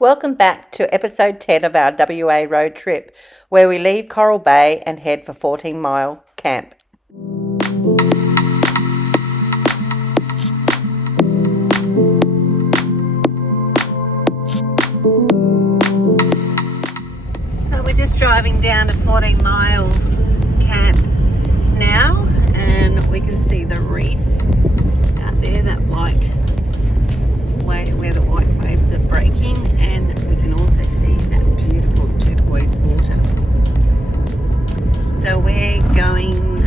Welcome back to episode 10 of our WA road trip, where we leave Coral Bay and head for 14-mile camp. So we're just driving down to 14-mile camp now, and we can see the reef out there, that white where the white waves are breaking, and we can also see that beautiful turquoise water. So we're going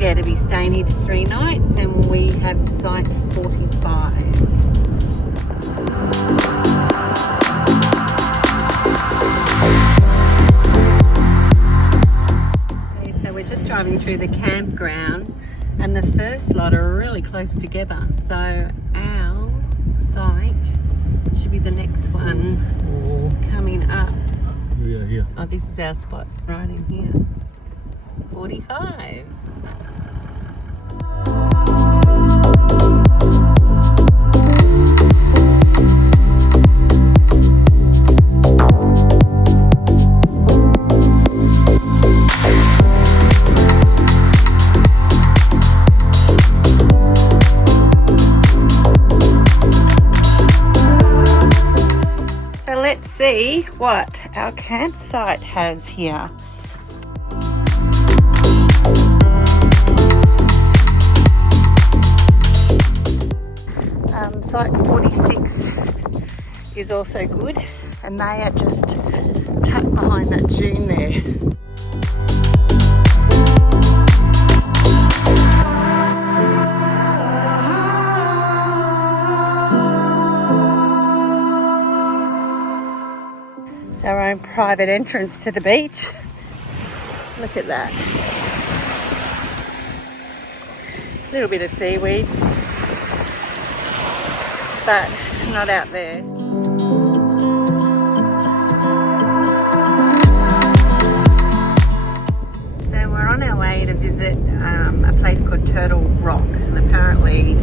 to be staying here for 3 nights, and we have site 45. So we're just driving through the campground, and the first lot are really close together, so our site should be the next one coming up. Here. Oh, this is our spot right in here. 45. Let's see what our campsite has here. Site 46 is also good, and they are just tucked behind that dune there. It's our own private entrance to the beach. Look at that. A little bit of seaweed, but not out there. So we're on our way to visit a place called Turtle Rock, and apparently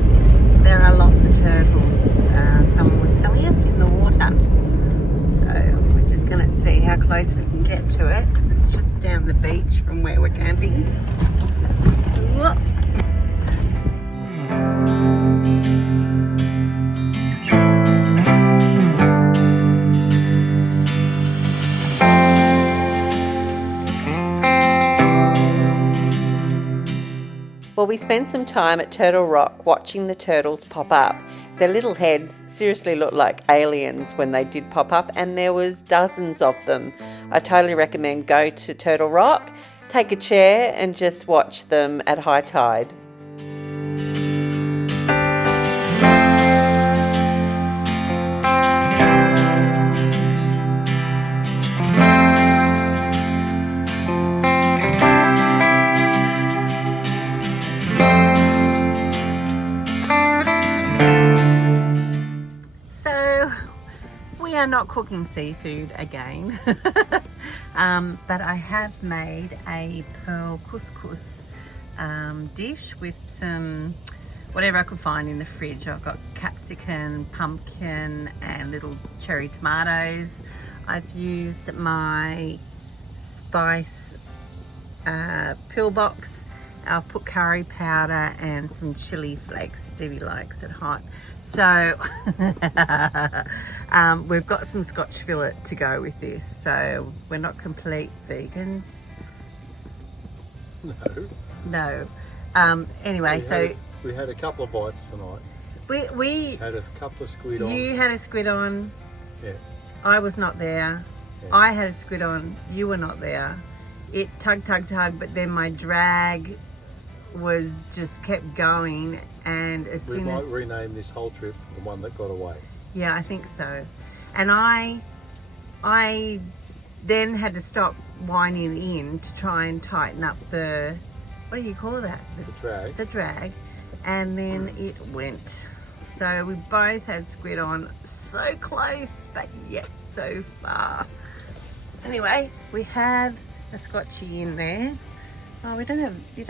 there are lots of turtles. Someone was telling us in the water. So we're just going to see how close we can get to it, because it's just down the beach from where we're camping. Whoa. Well, we spent some time at Turtle Rock watching the turtles pop up. Their little heads seriously looked like aliens when they did pop up, and there was dozens of them. I totally recommend go to Turtle Rock, take a chair and just watch them at high tide. Not cooking seafood again, but I have made a pearl couscous dish with some whatever I could find in the fridge. I've got capsicum, pumpkin and little cherry tomatoes. I've used my spice pillbox. I've put curry powder and some chili flakes. Stevie likes it hot. So we've got some Scotch fillet to go with this. So we're not complete vegans. No. Anyway, we had a couple of bites tonight. We had a couple of squid on. You had a squid on. Yeah. I was not there. Yeah. I had a squid on. You were not there. It tugged, but then my drag was just kept going, and as soon as... We might rename this whole trip the one that got away. Yeah, I think so. And I then had to stop winding in to try and tighten up the, what do you call that? The drag. The drag. And then it went. So we both had squid on, so close, but yet so far. Anyway, we have a Scotchie in there. Oh, you don't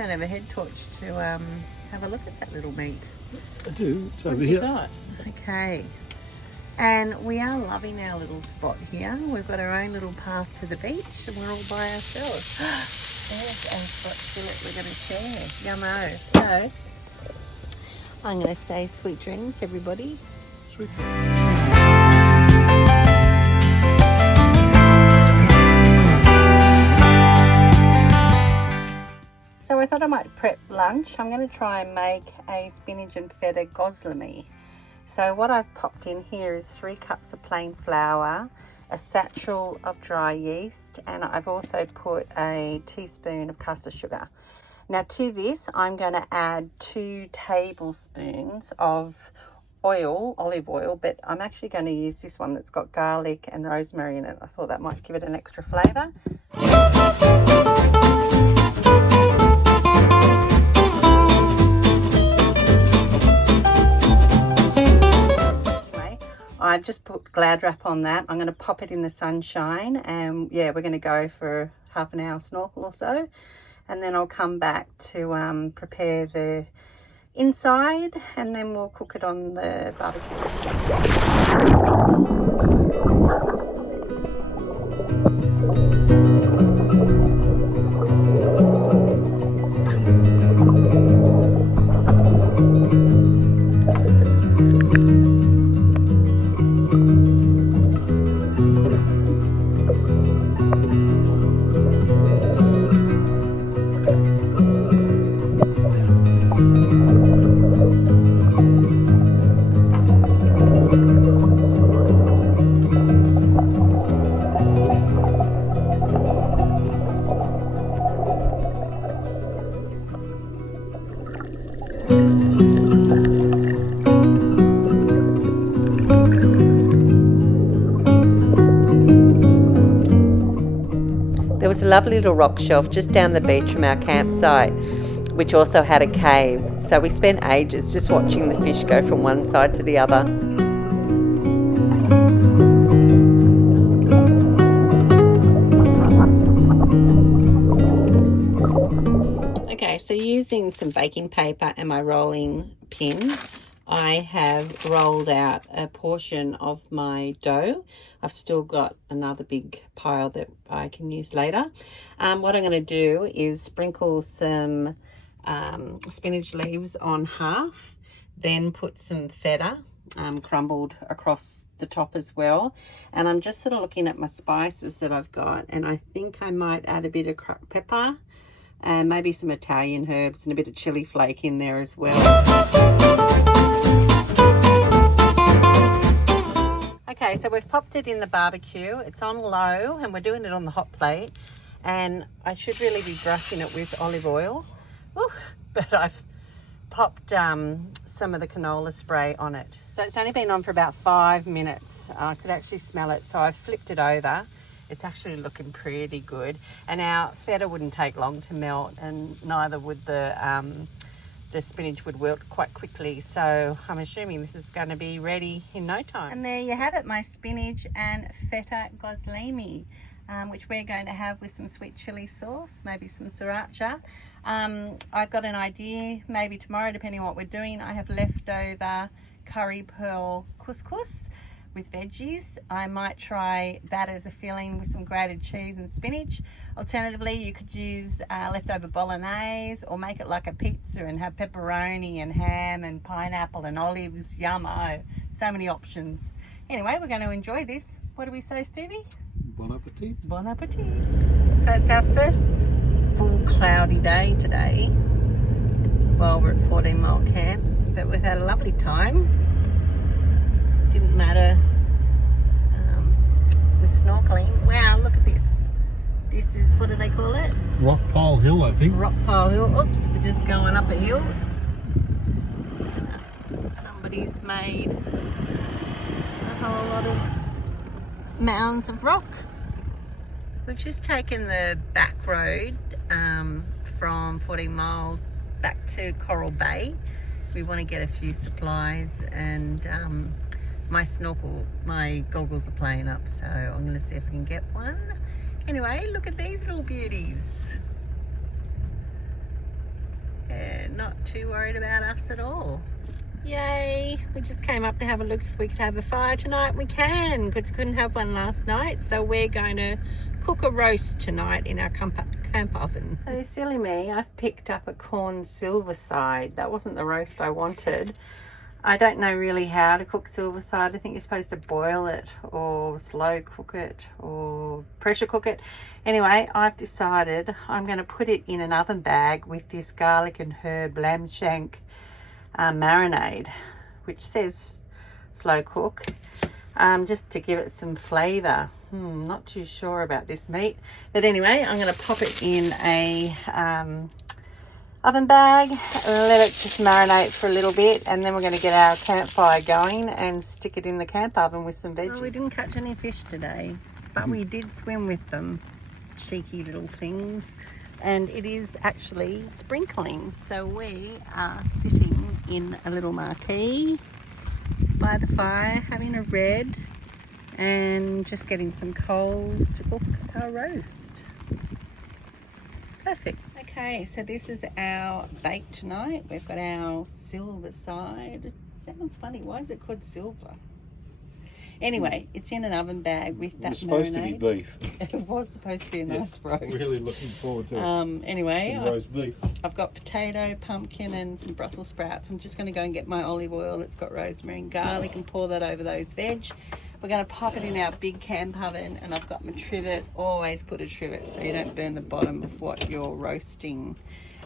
have a head torch to have a look at that little meat. I do. It's over here. Okay. And we are loving our little spot here. We've got our own little path to the beach and we're all by ourselves. There's our spot still that we're going to share. Yummo. So I'm going to say sweet dreams, everybody. Sweet. So I thought I might prep lunch. I'm going to try and make a spinach and feta goslomi. So what I've popped in here is 3 cups of plain flour, a satchel of dry yeast, and I've also put a teaspoon of caster sugar. Now to this, I'm going to add 2 tablespoons of oil, olive oil, but I'm actually going to use this one that's got garlic and rosemary in it. I thought that might give it an extra flavour. I've just put Glad wrap on that. I'm going to pop it in the sunshine and yeah, we're going to go for half an hour snorkel or so. And then I'll come back to prepare the inside and then we'll cook it on the barbecue. There was a lovely little rock shelf just down the beach from our campsite, which also had a cave. So we spent ages just watching the fish go from one side to the other. Okay, so using some baking paper and my rolling pin, I have rolled out a portion of my dough. I've still got another big pile that I can use later. What I'm going to do is sprinkle some spinach leaves on half, then put some feta crumbled across the top as well. And I'm just sort of looking at my spices that I've got, and I think I might add a bit of cracked pepper and maybe some Italian herbs and a bit of chili flake in there as well. Okay, so we've popped it in the barbecue. It's on low and we're doing it on the hot plate, and I should really be brushing it with olive oil. Ooh, but I've popped some of the canola spray on it. So it's only been on for about 5 minutes. I could actually smell it, so I flipped it over. It's actually looking pretty good, and our feta wouldn't take long to melt, and neither would the spinach would wilt quite quickly. So I'm assuming this is going to be ready in no time. And there you have it, my spinach and feta goslomi, which we're going to have with some sweet chili sauce, maybe some sriracha. I've got an idea, maybe tomorrow, depending on what we're doing. I have leftover curry pearl couscous with veggies. I might try that as a filling with some grated cheese and spinach. Alternatively, you could use leftover bolognese, or make it like a pizza and have pepperoni and ham and pineapple and olives. Yummo. So many options. Anyway, we're going to enjoy this. What do we say, Stevie? Bon appetit. Bon appetit. So it's our first full cloudy day today while we're at 14 Mile Camp, but we've had a lovely time. Didn't matter with snorkeling. Wow, look at this. This is, what do they call it? Rock Pile Hill, I think. Rock Pile Hill. Oops, we're just going up a hill. Somebody's made a whole lot of mounds of rock. We've just taken the back road from 14 Mile back to Coral Bay. We want to get a few supplies, and my goggles are playing up, so I'm going to see if I can get one. Anyway, look at these little beauties. Yeah, not too worried about us at all. Yay! We just came up to have a look if we could have a fire tonight. We can, because we couldn't have one last night. So we're going to cook a roast tonight in our camp oven. So silly me, I've picked up a corn silver side. That wasn't the roast I wanted. I don't know really how to cook silver side. I think you're supposed to boil it or slow cook it or pressure cook it. Anyway, I've decided I'm going to put it in an oven bag with this garlic and herb lamb shank marinade, which says slow cook, just to give it some flavor. Not too sure about this meat, but anyway, I'm going to pop it in a oven bag, let it just marinate for a little bit, and then we're going to get our campfire going and stick it in the camp oven with some veggies. Oh, we didn't catch any fish today, but we did swim with them. Cheeky little things. And it is actually sprinkling, so we are sitting in a little marquee by the fire having a red and just getting some coals to cook our roast. Perfect. Okay, so this is our bake tonight. We've got our silver side. It sounds funny, why is it called silver? Anyway, it's in an oven bag with that marinade. It was supposed to be beef. It was supposed to be a nice roast. Really looking forward to it. Anyway, roast beef. I've got potato, pumpkin and some Brussels sprouts. I'm just going to go and get my olive oil that's got rosemary and garlic and pour that over those veg. We're going to pop it in our big camp oven, and I've got my trivet. Always put a trivet so you don't burn the bottom of what you're roasting.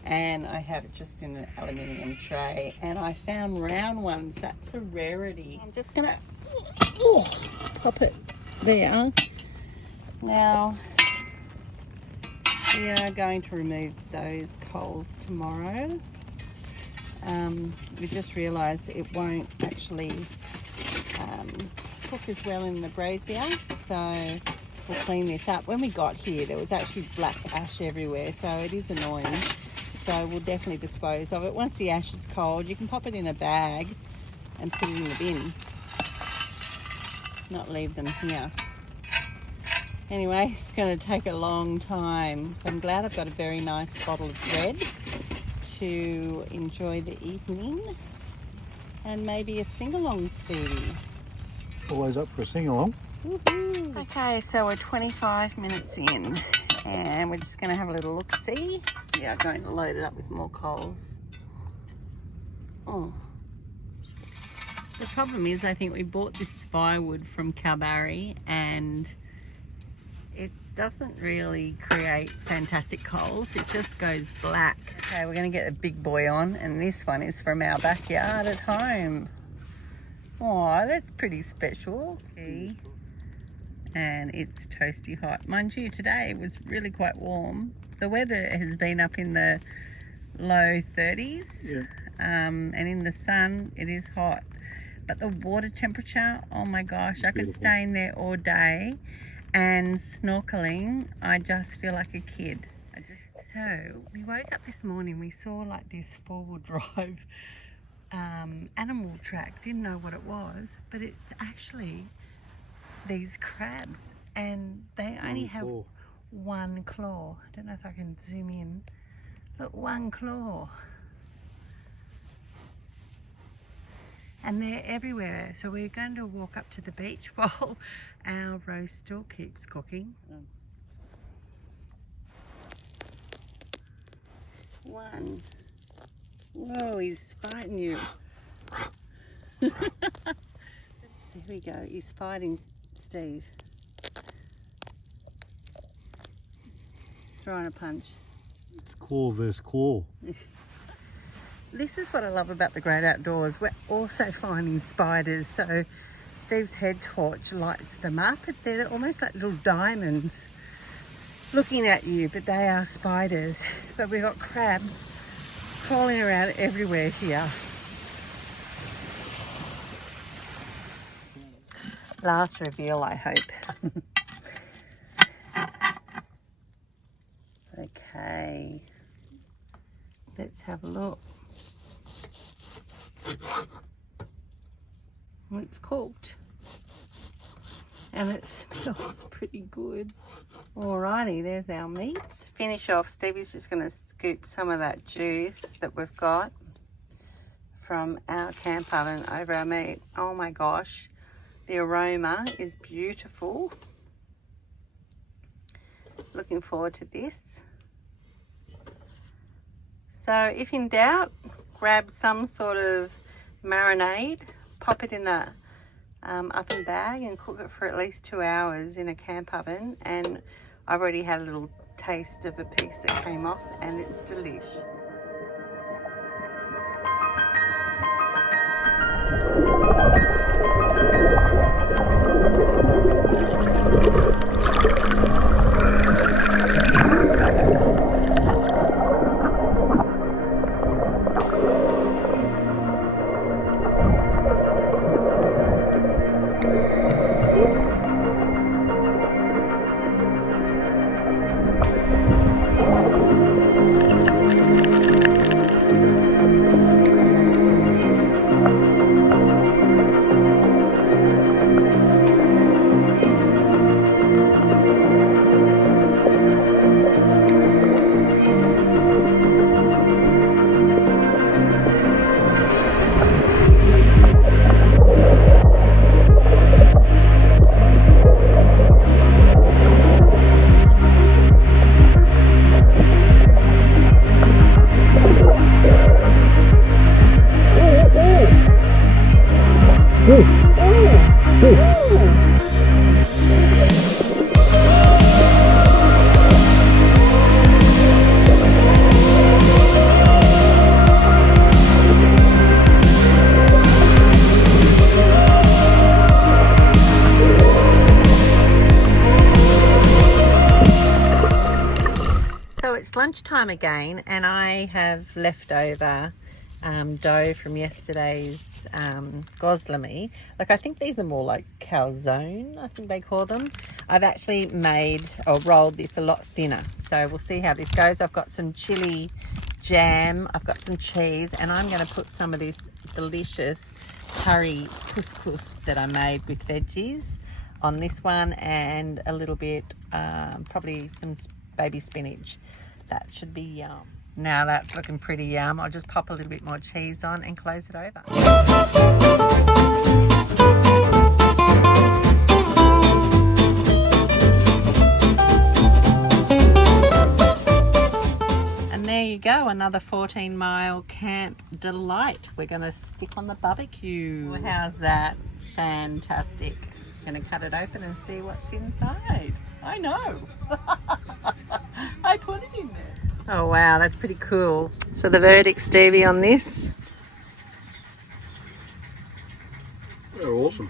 And I have it just in an aluminium tray, and I found round ones. That's a rarity. I'm just going to pop it there. Now we are going to remove those coals tomorrow. We just realised it won't actually cook as well in the brazier, so we'll clean this up. When we got here there was actually black ash everywhere, so it is annoying, so we'll definitely dispose of it. Once the ash is cold, you can pop it in a bag and put it in the bin, not leave them here. Anyway, it's going to take a long time, so I'm glad I've got a very nice bottle of red to enjoy the evening, and maybe a sing-along, Stevie. Always up for a sing-along. Okay, so we're 25 minutes in, and we're just going to have a little look-see. Yeah, I'm going to load it up with more coals. Oh. The problem is, I think we bought this firewood from Kalbarri, and it doesn't really create fantastic coals. It just goes black. Okay, we're going to get a big boy on, and this one is from our backyard at home. Oh, that's pretty special. Okay. And it's toasty hot. Mind you, today it was really quite warm. The weather has been up in the low 30s, yeah. And in the sun it is hot. But the water temperature, oh my gosh, I could stay in there all day. And snorkeling, I just feel like a kid. So we woke up this morning, we saw like this 4-wheel drive animal track. Didn't know what it was, but it's actually these crabs, and they only have one claw. I don't know if I can zoom in. Look, one claw. And they're everywhere. So we're going to walk up to the beach while our roast still keeps cooking. One. Whoa, he's fighting you. Here we go. He's fighting Steve. Throwing a punch. It's claw versus claw. This is what I love about the great outdoors. We're also finding spiders. So Steve's head torch lights them up. They're almost like little diamonds looking at you, but they are spiders. But we've got crabs crawling around everywhere here. Last reveal, I hope. Okay, let's have a look. It's cooked and it smells pretty good. Alrighty, there's our meat. Finish off, Stevie's just going to scoop some of that juice that we've got from our camp oven over our meat. Oh my gosh, the aroma is beautiful. Looking forward to this. So if in doubt, grab some sort of marinade, pop it in a oven bag and cook it for at least 2 hours in a camp oven. And I've already had a little taste of a piece that came off and it's delish. It's lunchtime again, and I have leftover dough from yesterday's goslami. Like, I think these are more like calzone, I think they call them. I've actually made or rolled this a lot thinner, so we'll see how this goes. I've got some chili jam, I've got some cheese, and I'm going to put some of this delicious curry couscous that I made with veggies on this one, and a little bit probably some baby spinach. That should be yum. Now that's looking pretty yum. I'll just pop a little bit more cheese on and close it over. And there you go, another 14-mile camp delight. We're going to stick on the barbecue. Well, how's that? Fantastic. Going to cut it open and see what's inside. I know. I put it in there. Oh wow, that's pretty cool. So the verdict, Stevie, on this? They're awesome.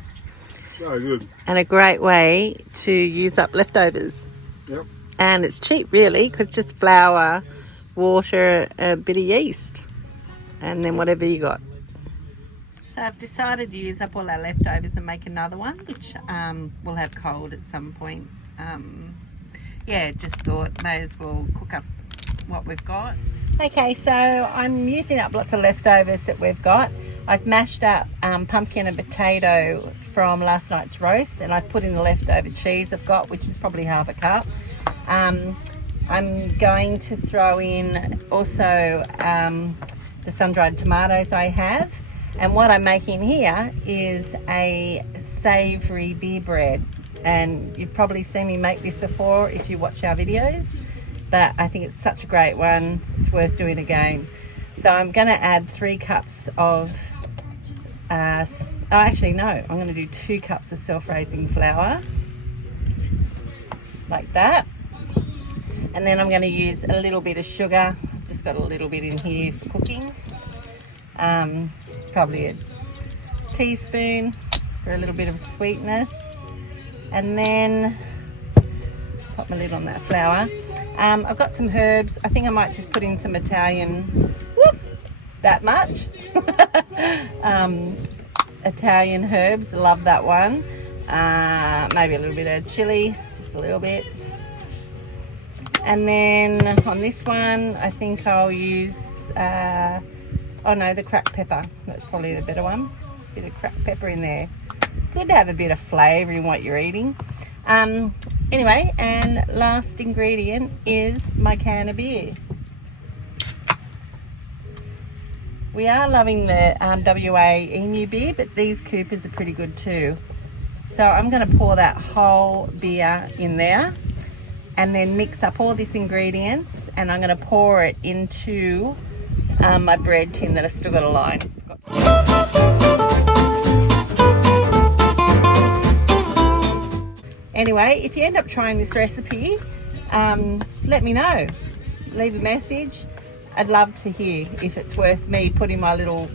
So good. And a great way to use up leftovers. Yep. And it's cheap really, because just flour, water, a bit of yeast, and then whatever you got. So I've decided to use up all our leftovers and make another one, which we'll have cold at some point. Yeah, just thought may as well cook up what we've got. Okay, so I'm using up lots of leftovers that we've got. I've mashed up pumpkin and potato from last night's roast, and I've put in the leftover cheese I've got, which is probably half a cup. I'm going to throw in also the sun-dried tomatoes I have, and what I'm making here is a savoury beer bread. And you've probably seen me make this before if you watch our videos, but I think it's such a great one, it's worth doing again. So I'm going to add 3 cups of actually no, I'm going to do 2 cups of self-raising flour, like that. And then I'm going to use a little bit of sugar. I've just got a little bit in here for cooking, probably a teaspoon for a little bit of sweetness. And then pop my lid on that flour. I've got some herbs. I think I might just put in some Italian, that much. Italian herbs, love that one. Maybe a little bit of chili, just a little bit. And then on this one, I think I'll use, oh no, the cracked pepper. That's probably the better one. Bit of cracked pepper in there. Good to have a bit of flavour in what you're eating. Anyway, and last ingredient is my can of beer. We are loving the WA emu beer, but these Coopers are pretty good too. So I'm going to pour that whole beer in there and then mix up all these ingredients, and I'm going to pour it into my bread tin that I've still got to line. Anyway, if you end up trying this recipe, let me know. Leave a message. I'd love to hear if it's worth me putting my little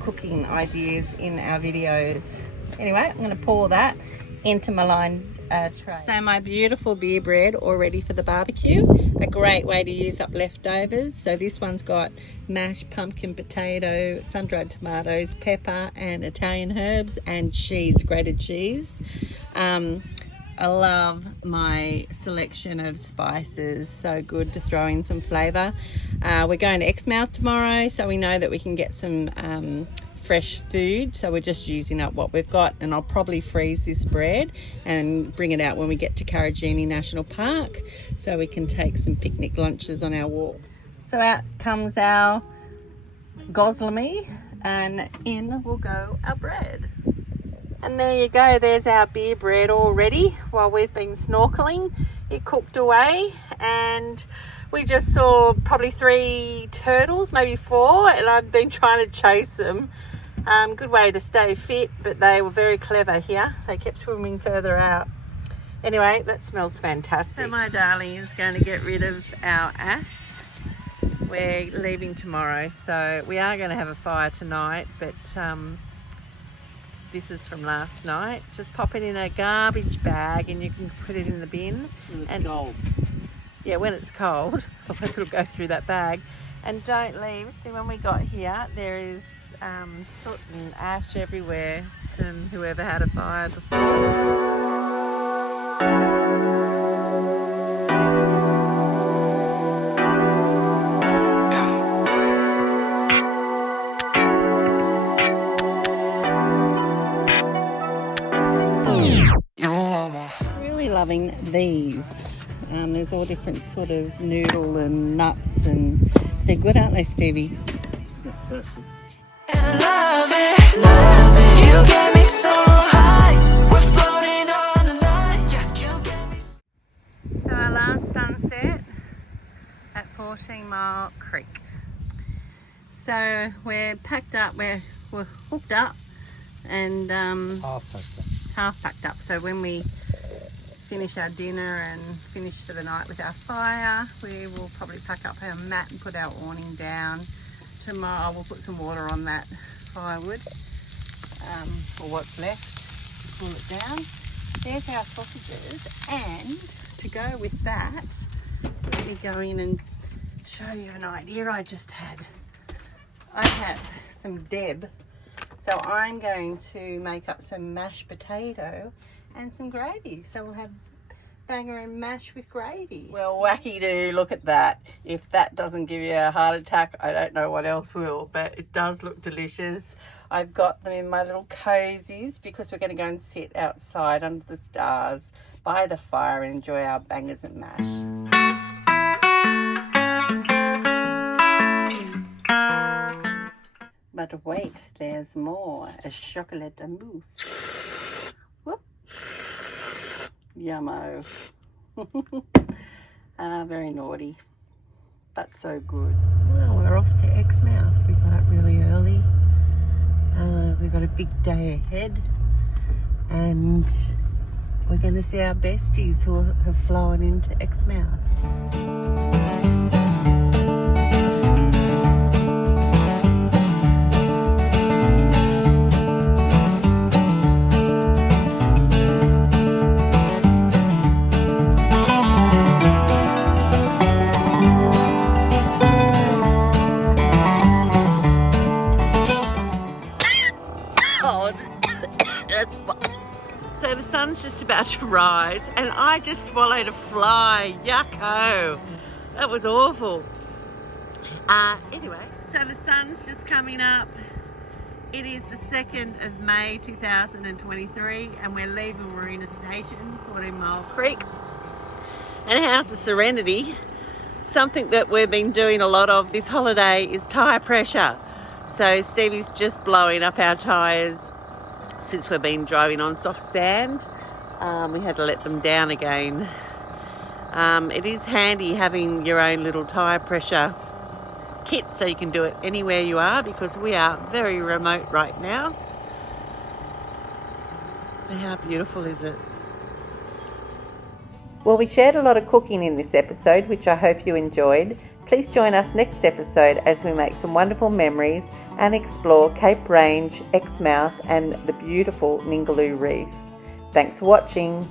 cooking ideas in our videos. Anyway, I'm going to pour that into my lined tray. So my beautiful beer bread all ready for the barbecue. A great way to use up leftovers. So this one's got mashed pumpkin, potato, sun-dried tomatoes, pepper and Italian herbs, and cheese, grated cheese. I love my selection of spices, so good to throw in some flavour. We're going to Exmouth tomorrow, so we know that we can get some fresh food, so we're just using up what we've got, and I'll probably freeze this bread and bring it out when we get to Karajini National Park so we can take some picnic lunches on our walks. So out comes our gozlami, and in will go our bread. And there you go, there's our beer bread all ready while we've been snorkeling. It cooked away, and we just saw probably 3 turtles, maybe 4, and I've been trying to chase them. Good way to stay fit, but they were very clever here. They kept swimming further out. Anyway, that smells fantastic. So my darling is going to get rid of our ash. We're leaving tomorrow, so we are going to have a fire tonight, but this is from last night. Just pop it in a garbage bag and you can put it in the bin. And cold. Yeah, when it's cold, otherwise it'll go through that bag. And don't leave. See, when we got here, there is soot and ash everywhere from whoever had a fire before. Loving these. There's all different sort of noodle and nuts, and they're good, aren't they, Stevie? Fantastic. Love it. You get me so high. We're floating on the night. Yeah, you get me. So our last sunset at 14 Mile Creek. So we're packed up, we're hooked up, and half packed up. So when we finish our dinner and finish for the night with our fire, we will probably pack up our mat and put our awning down. Tomorrow we'll put some water on that firewood, or what's left, cool it down. There's our sausages, and to go with that, let me go in and show you an idea I just had. I have some Deb, so I'm going to make up some mashed potato and some gravy. So we'll have banger and mash with gravy. Well, wacky do, look at that. If that doesn't give you a heart attack, I don't know what else will, but it does look delicious. I've got them in my little cozies because we're going to go and sit outside under the stars by the fire and enjoy our bangers and mash. But wait, there's more. A chocolate mousse. Whoop. Yummo. Very naughty, but so good. Well, we're off to Exmouth. We got up really early. We've got a big day ahead, and we're going to see our besties who have flown into Exmouth. So the sun's just about to rise, and I just swallowed a fly. Yucko! That was awful. Anyway, so the sun's just coming up. It is the 2nd of May 2023, and we're leaving Marina Station, 14 Mile Creek. And how's the Serenity? Something that we've been doing a lot of this holiday is tyre pressure. So Stevie's just blowing up our tyres since we've been driving on soft sand. We had to let them down again. It is handy having your own little tyre pressure kit so you can do it anywhere you are, because we are very remote right now. But how beautiful is it? Well, we shared a lot of cooking in this episode, which I hope you enjoyed. Please join us next episode as we make some wonderful memories and explore Cape Range, Exmouth and the beautiful Ningaloo Reef. Thanks for watching.